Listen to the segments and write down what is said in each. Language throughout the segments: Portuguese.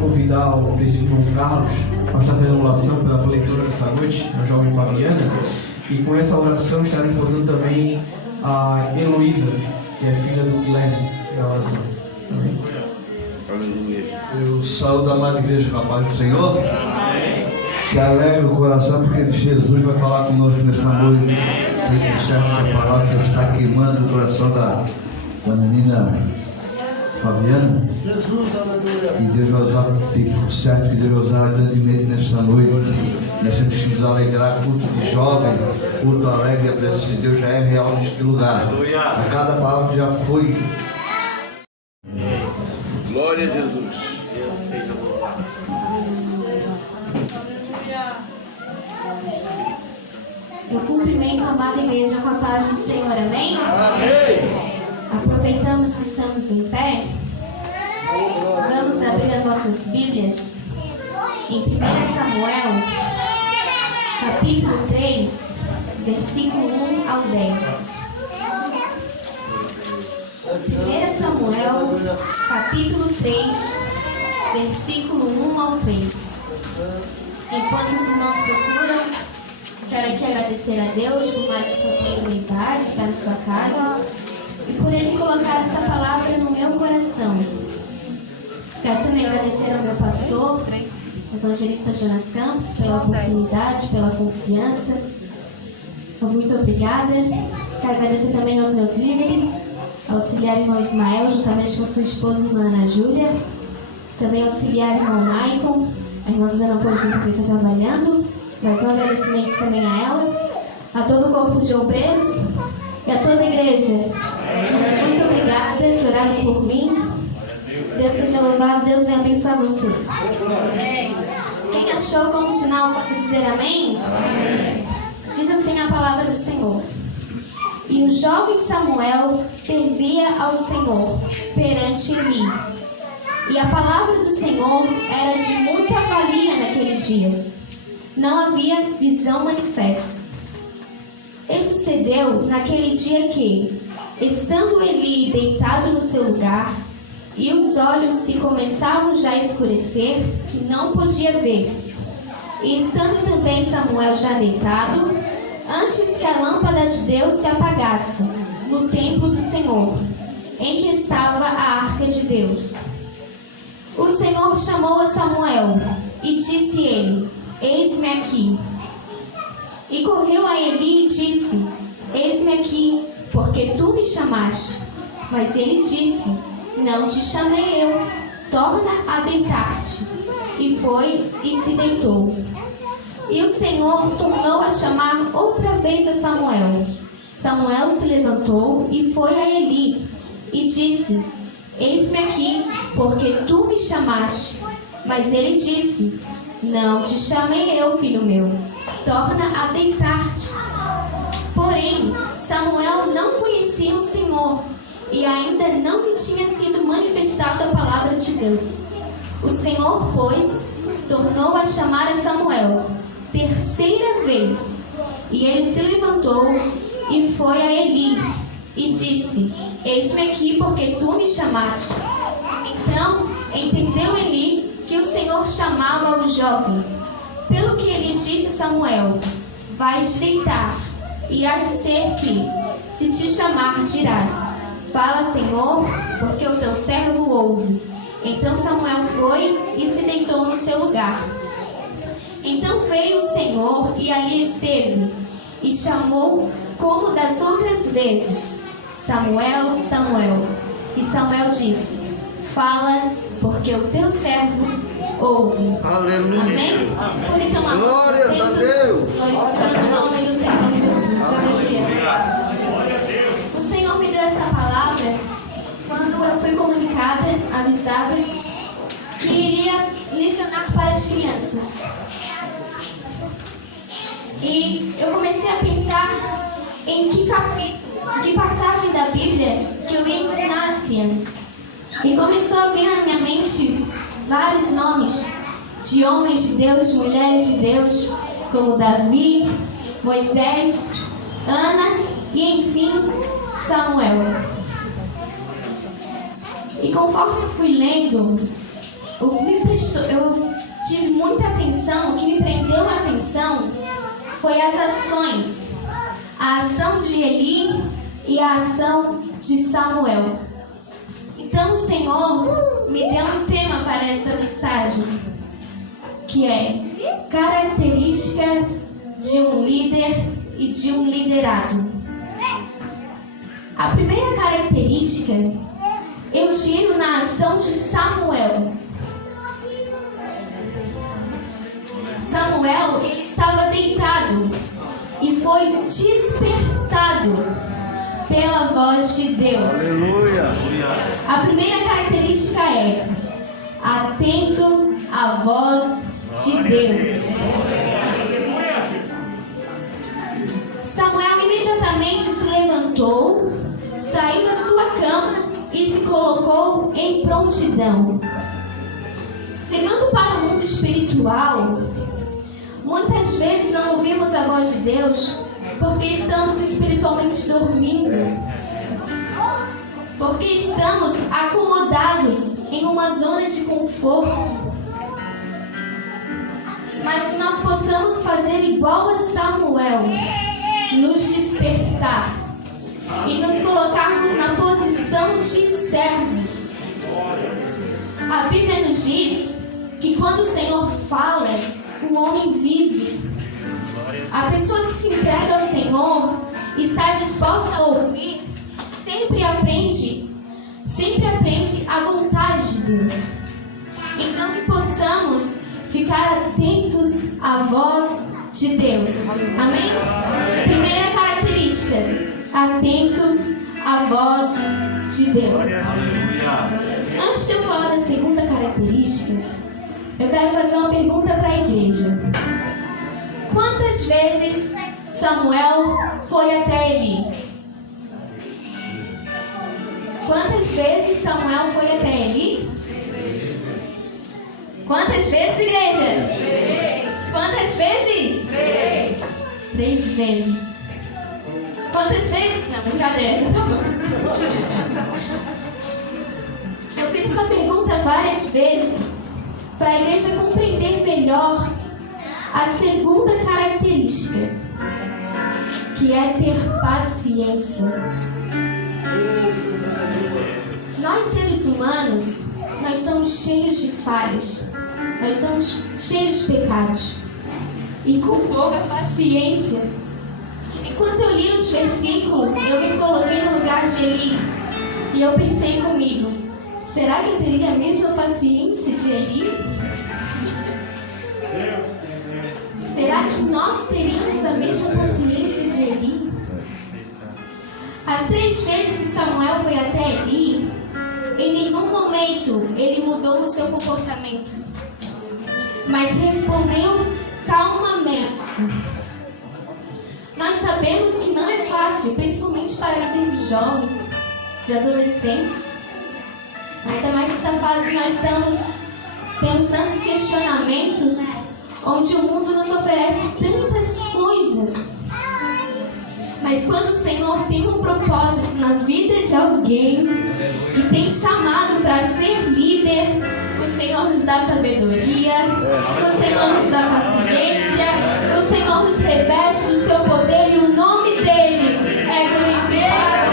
Convidar o presbítero João Carlos para estar fazendo oração pela leitura dessa noite, a jovem Fabiana, e com essa oração estaremos portando também a Heloísa, que é filha do Guilherme, da oração. Amém. Eu saúdo a amada igreja com a paz do Senhor. Amém. Que alegra o coração, porque Jesus vai falar conosco nesta noite. Tem certo que a palavra já está queimando o coração da menina Fabiana. E Deus vai usar, tem tudo certo que Deus vai usar grandemente nesta noite. Nós temos que nos alegrar, culto de jovem, culto alegre, a presença de Deus já é real neste lugar. A cada palavra que já foi. Glória a Jesus. Eu cumprimento a amada igreja com a paz do Senhor, amém? Amém. Aproveitamos que estamos em pé. Vamos abrir as nossas Bíblias em 1 Samuel, capítulo 3, versículo 1 ao 10. 1 Samuel, capítulo 3, versículo 1 ao 3. Enquanto os irmãos procuram, quero aqui agradecer a Deus por mais essa oportunidade de estar em sua casa e por Ele colocar esta palavra no meu coração. Quero também agradecer ao meu pastor, evangelista Jonas Campos, pela oportunidade, pela confiança. Muito obrigada. Quero agradecer também aos meus líderes, auxiliar irmão Ismael, juntamente com sua esposa, irmã Ana Júlia. Também auxiliar irmão Maicon. A irmã Suzana não pôde vir porque está trabalhando, mas um agradecimento também a ela, a todo o corpo de obreiros e a toda a igreja. Muito obrigada que oraram por mim. Deus seja louvado, Deus venha abençoar vocês. Quem achou como sinal possa dizer amém? Amém? Diz assim a palavra do Senhor. E o jovem Samuel servia ao Senhor perante Eli. E a palavra do Senhor era de muita valia naqueles dias. Não havia visão manifesta. E sucedeu naquele dia que, estando Eli deitado no seu lugar, e os olhos se começavam já a escurecer, que não podia ver. E estando também Samuel já deitado, antes que a lâmpada de Deus se apagasse, no templo do Senhor, em que estava a arca de Deus. O Senhor chamou a Samuel, e disse ele: Eis-me aqui. E correu a Eli e disse: Eis-me aqui, porque tu me chamaste. Mas ele disse: Não te chamei eu, torna a deitar-te. E foi e se deitou. E o Senhor tornou a chamar outra vez a Samuel. Samuel se levantou e foi a Eli, e disse: Eis-me aqui, porque tu me chamaste. Mas ele disse: Não te chamei eu, filho meu, torna a deitar-te. Porém, Samuel não conhecia o Senhor, e ainda não lhe tinha sido manifestada a palavra de Deus. O Senhor, pois, tornou a chamar a Samuel terceira vez, e ele se levantou e foi a Eli, e disse: Eis-me aqui, porque tu me chamaste. Então entendeu Eli que o Senhor chamava o jovem. Pelo que Eli disse a Samuel: Vai-te deitar, e há de ser que, se te chamar, dirás: Fala, Senhor, porque o teu servo ouve. Então Samuel foi e se deitou no seu lugar. Então veio o Senhor e ali esteve, e chamou como das outras vezes: Samuel, Samuel. E Samuel disse: Fala, porque o teu servo ouve. Aleluia. Amém? Por então, glória a Deus. Glorificando o nome do Senhor Jesus. Aleluia. O Senhor me deu essa palavra quando eu fui comunicada, avisada, que iria licionar para as crianças. E eu comecei a pensar em que capítulo, que passagem da Bíblia que eu ia ensinar às crianças. E começou a vir na minha mente vários nomes de homens de Deus, mulheres de Deus, como Davi, Moisés, Ana e, enfim, Samuel. E conforme eu fui lendo, eu tive muita atenção, o que me prendeu a atenção foi as ações, a ação de Eli e a ação de Samuel. Então o Senhor me deu um tema para essa mensagem, que é características de um líder e de um liderado. A primeira característica eu tiro na ação de Samuel. Samuel, ele estava deitado e foi despertado pela voz de Deus. Aleluia. A primeira característica é atento à voz de Deus. Samuel imediatamente se levantou, saiu da sua cama e se colocou em prontidão. Levando para o mundo espiritual, muitas vezes não ouvimos a voz de Deus porque estamos espiritualmente dormindo, porque estamos acomodados em uma zona de conforto. Mas que nós possamos fazer igual a Samuel, nos despertar e nos colocarmos na posição de servos. A Bíblia nos diz que quando o Senhor fala, o homem vive. A pessoa que se entrega ao Senhor e está disposta a ouvir, sempre aprende a vontade de Deus. Então que possamos ficar atentos à voz de Deus. Amém? Primeira característica: atentos à voz de Deus. Antes de eu falar da segunda característica, eu quero fazer uma pergunta para a igreja. Quantas vezes Samuel foi até Eli? Quantas vezes Samuel foi até Eli? Quantas vezes, igreja? Quantas vezes? 3 vezes. Quantas vezes? Não, brincadeira, já tá bom. Eu fiz essa pergunta várias vezes para a igreja compreender melhor a segunda característica, que é ter paciência. Nós, seres humanos, nós somos cheios de falhas, nós somos cheios de pecados. E com pouca paciência. Enquanto eu li os versículos, eu me coloquei no lugar de Eli e eu pensei comigo: será que eu teria a mesma paciência de Eli? Será que nós teríamos a mesma paciência de Eli? As 3 vezes que Samuel foi até Eli, em nenhum momento ele mudou o seu comportamento, mas respondeu calmamente. Nós sabemos que não é fácil, principalmente para líderes de jovens, de adolescentes. Ainda mais nessa fase nós temos tantos questionamentos, onde o mundo nos oferece tantas coisas. Mas quando o Senhor tem um propósito na vida de alguém que tem chamado para ser líder, o Senhor nos dá sabedoria, o Senhor nos dá paciência, o Senhor nos reveste do seu poder e o nome dele é glorificado.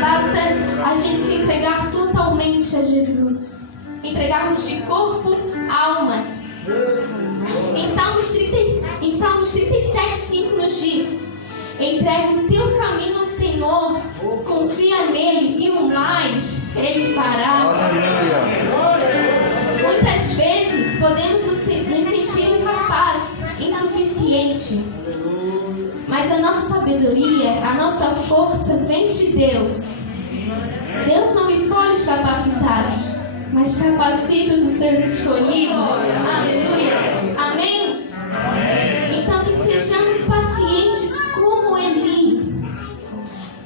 Basta a gente se entregar totalmente a Jesus, entregarmos de corpo, alma. Em Salmos 37:5 nos diz: entrega o teu caminho ao Senhor, confia nele e o mais ele fará. Muitas vezes podemos nos sentir incapazes, insuficiente, mas a nossa sabedoria, a nossa força vem de Deus. Deus não escolhe os capacitados, mas capacita os seus escolhidos. Aleluia. Amém? Então que sejamos pacientes como Eli.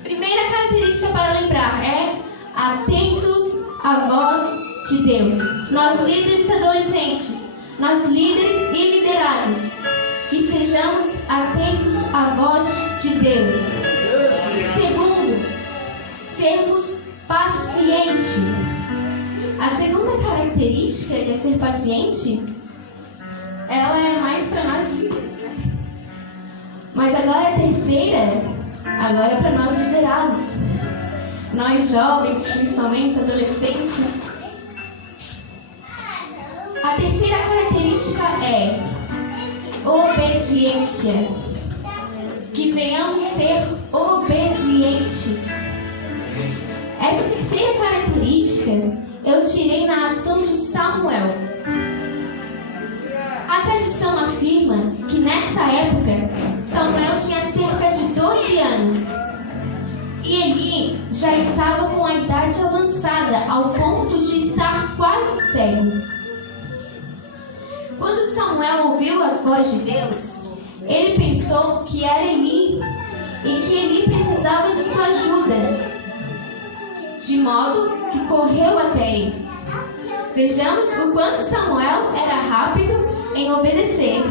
Primeira característica para lembrar é atentos à voz de Deus. Nós líderes adolescentes, nós líderes e liderados, que sejamos atentos à voz de Deus. Segundo, sermos pacientes. A segunda característica, que é ser paciente, ela é mais para nós líderes, né? Mas agora a terceira, agora é para nós liderados. Nós jovens, principalmente adolescentes. A terceira característica é obediência. Que venhamos ser obedientes. Essa terceira característica eu tirei na ação de Samuel. A tradição afirma que nessa época Samuel tinha cerca de 12 anos e Eli já estava com a idade avançada ao ponto de estar quase cego. Quando Samuel ouviu a voz de Deus, ele pensou que era Eli e que Eli precisava de sua ajuda, de modo que correu até ele. Vejamos o quanto Samuel era rápido em obedecer.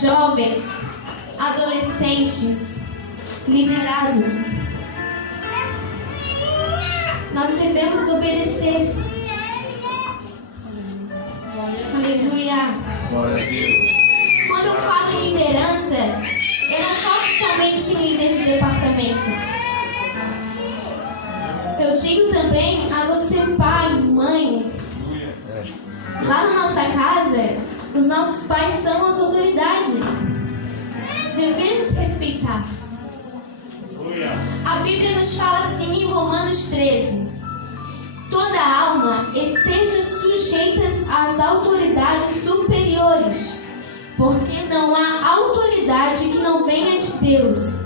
Jovens, adolescentes, liderados, nós devemos obedecer. Aleluia. Quando eu falo em liderança, eu não falo somente em líder de departamento. Eu digo também a você, pai, mãe. Lá na nossa casa, os nossos pais são as autoridades. Devemos respeitar. A Bíblia nos fala assim em Romanos 13: toda alma esteja sujeita às autoridades superiores, porque não há autoridade que não venha de Deus,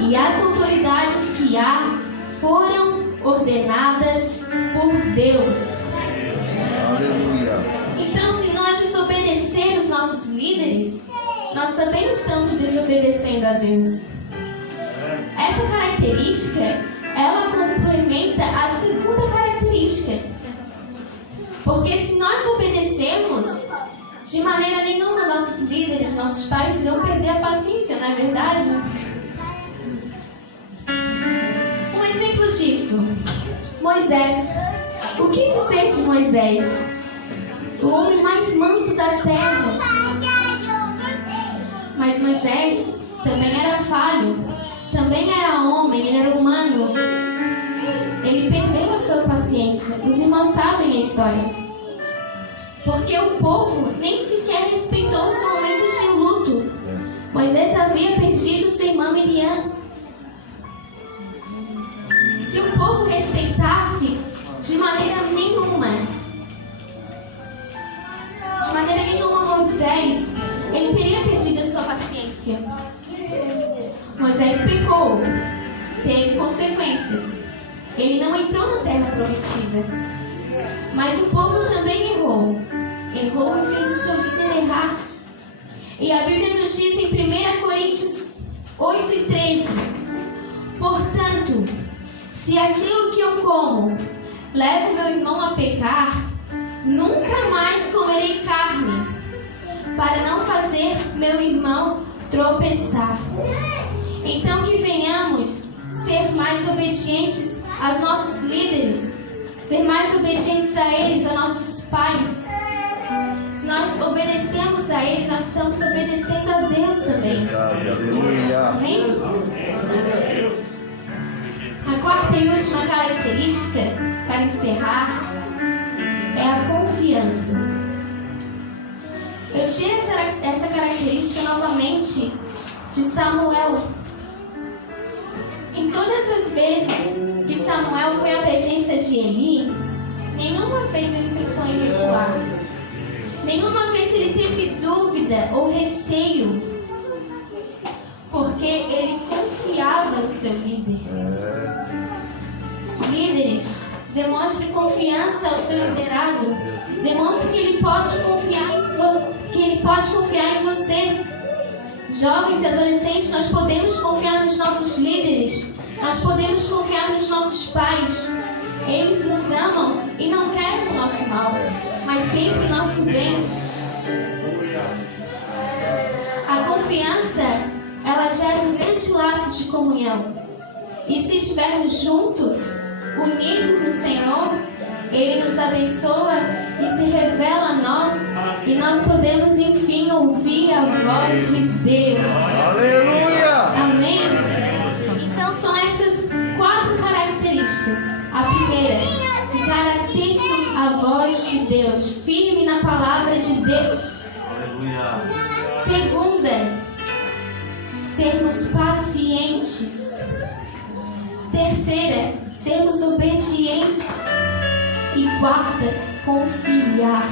e as autoridades que há foram ordenadas por Deus. Aleluia. Então, se nós desobedecermos nossos líderes, nós também estamos desobedecendo a Deus. Essa característica, ela complementa a segunda característica. Porque se nós obedecemos, de maneira nenhuma nossos líderes, nossos pais irão perder a paciência, não é verdade? Um exemplo disso, Moisés. O que dizer de Moisés? O homem mais manso da terra. Mas Moisés também era falho, também era homem, ele era humano. Ele perdeu a sua paciência. Os irmãos sabem a história. Porque o povo nem sequer respeitou os momentos de luto. Moisés havia perdido sua irmã Miriam. Se o povo respeitasse, de maneira nenhuma Moisés, ele teria perdido a sua paciência. Moisés pecou, teve consequências. Ele não entrou na terra prometida. Mas o povo também errou e fez o seu líder errar. E a Bíblia nos diz em 1 Coríntios 8:13: portanto, se aquilo que eu como leva o meu irmão a pecar, nunca mais comerei carne, para não fazer meu irmão tropeçar. Então que venhamos ser mais obedientes aos nossos líderes, ser mais obedientes a eles, aos nossos pais. Se nós obedecemos a Ele, nós estamos obedecendo a Deus também. Aleluia. Amém? A quarta e última característica, para encerrar, é a confiança. Eu tiro essa característica novamente de Samuel. Em todas as vezes que Samuel foi à presença de Eli, nenhuma vez ele pensou em recuar. Nenhuma vez ele teve dúvida ou receio, porque ele confiava no seu líder. Líderes, demonstre confiança ao seu liderado. Demonstre que ele pode confiar em você. Jovens e adolescentes, nós podemos confiar nos nossos líderes. Nós podemos confiar nos nossos pais. Eles nos amam e não querem o nosso mal, mas sempre o nosso bem. A confiança, ela gera um grande laço de comunhão. E se estivermos juntos, unidos no Senhor, Ele nos abençoa e se revela a nós, e nós podemos enfim ouvir a voz de Deus. Aleluia! Amém? Então são essas 4 características. A primeira, ficar atento à voz de Deus, firme na palavra de Deus. Segunda, sermos pacientes. Terceira, sermos obedientes. E quarta, confiar.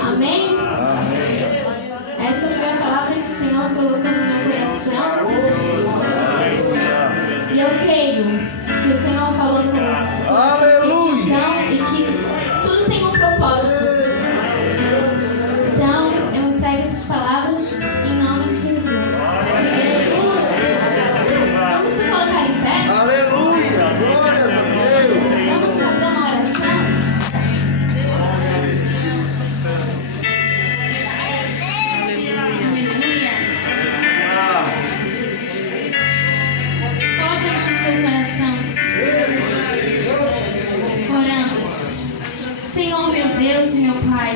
Amém? Essa foi a palavra que o Senhor colocou no meu coração. E eu creio que o Senhor falou com Aleluia! e que tudo tem um propósito. Então, eu entrego essas palavras em nome de Jesus. Vamos se colocar em pé? Aleluia! Glória a Deus! Vamos fazer uma oração? Aleluia! Coloque a mão no seu coração. Oramos. Senhor, meu Deus e meu Pai.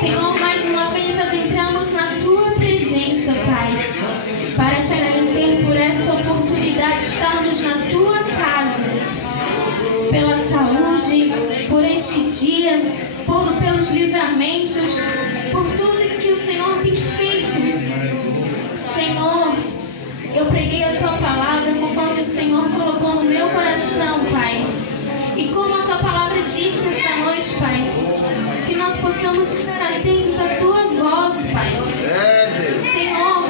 Senhor, mais uma vez adentramos na Tua presença, Pai, para te agradecer por esta oportunidade de estarmos na Tua casa, pela saúde, por este dia, pelos livramentos, por tudo que o Senhor tem feito. Senhor, eu preguei a Tua palavra conforme o Senhor colocou no meu coração, Pai. E como a Tua palavra disse esta noite, Pai, que nós possamos estar atentos à Tua voz, Pai. Senhor,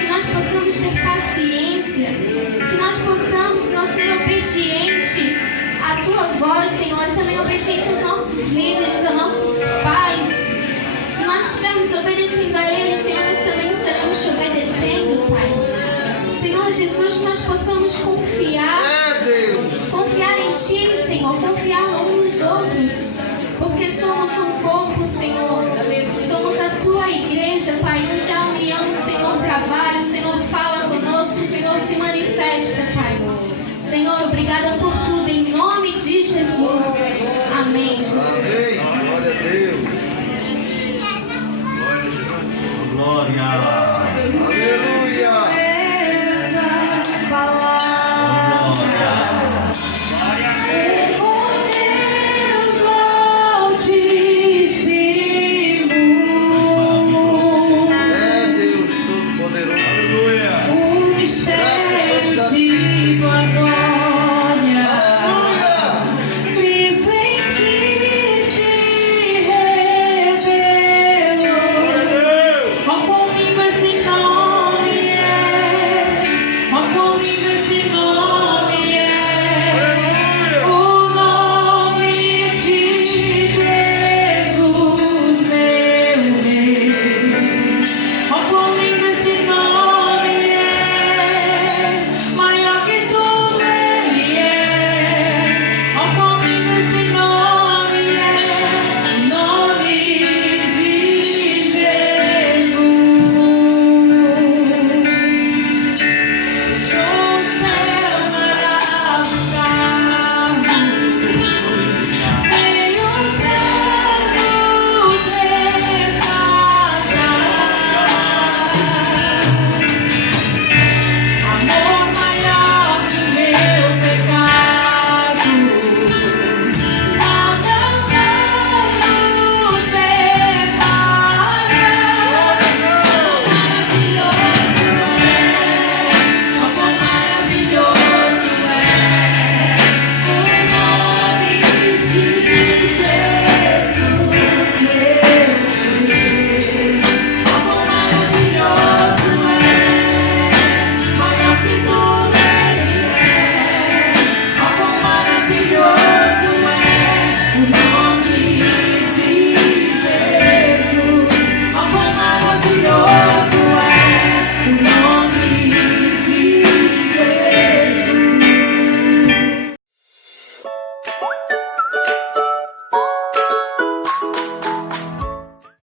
que nós possamos ter paciência, que nós possamos ser obedientes à Tua voz, Senhor, e também obediente aos nossos líderes, aos nossos pais. Se nós estivermos obedecendo a eles, Senhor, nós também estaremos te obedecendo, Pai. Senhor Jesus, que nós possamos confiar em Ti, Senhor, confiar uns nos outros, porque somos um corpo, Senhor. Somos a Tua igreja, Pai, onde a união, Senhor, trabalha, o Senhor fala conosco, o Senhor se manifesta, Pai. Senhor, obrigada por tudo, em nome de Jesus.